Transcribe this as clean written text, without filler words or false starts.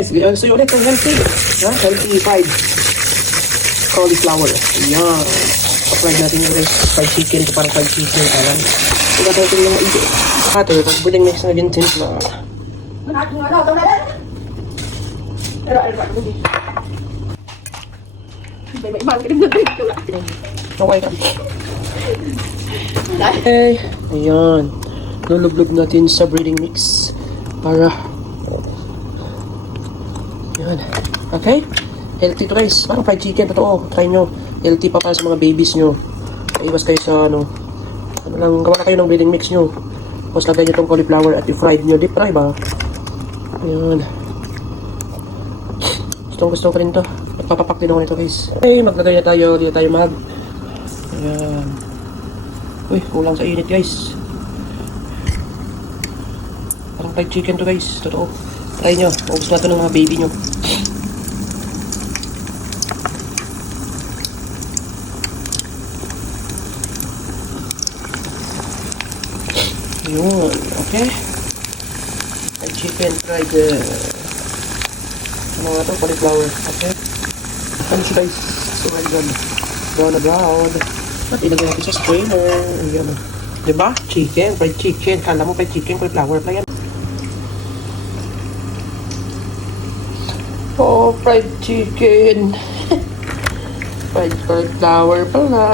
So yung ulit ang healthy. Healthy fried cauliflower. Ayan. Pa-fried natin yung guys. Fried chicken. Ito parang fried chicken. Ayan. Ito natin yung maigi. Ito yung pag-budding mix na din timpla. Okay ka. Okay. Ayan. Lulublog natin sa breeding mix. Para yan. Okay? Healthy to guys. Parang fried chicken. Totoo. Try nyo. Healthy pa para sa mga babies nyo. Iwas kayo sa ano lang, gawa na kayo ng breeding mix nyo. Tapos lagay nyo itong cauliflower at i-fried nyo. Deep fry ba? Ayan. Gusto ko rin to. Magpapapak din ako nito guys. Okay, maglagay na tayo. Dito tayo mag. Ayan. Uy, kulang sa init guys. Parang fried chicken to guys. Totoo. Try nyo. Kung gusto na ito ng mga baby nyo. Yun. Okay. Fried chicken. Fried ano nga ito? Cauliflower. Okay. Ano siya guys? So well done. Brown na brown. At ilagay natin sa strainer. Ayan. Diba? Chicken. Fried chicken. Kala mo fried chicken. Cauliflower pa yan. Oh, fried chicken. Fried cauliflower pala.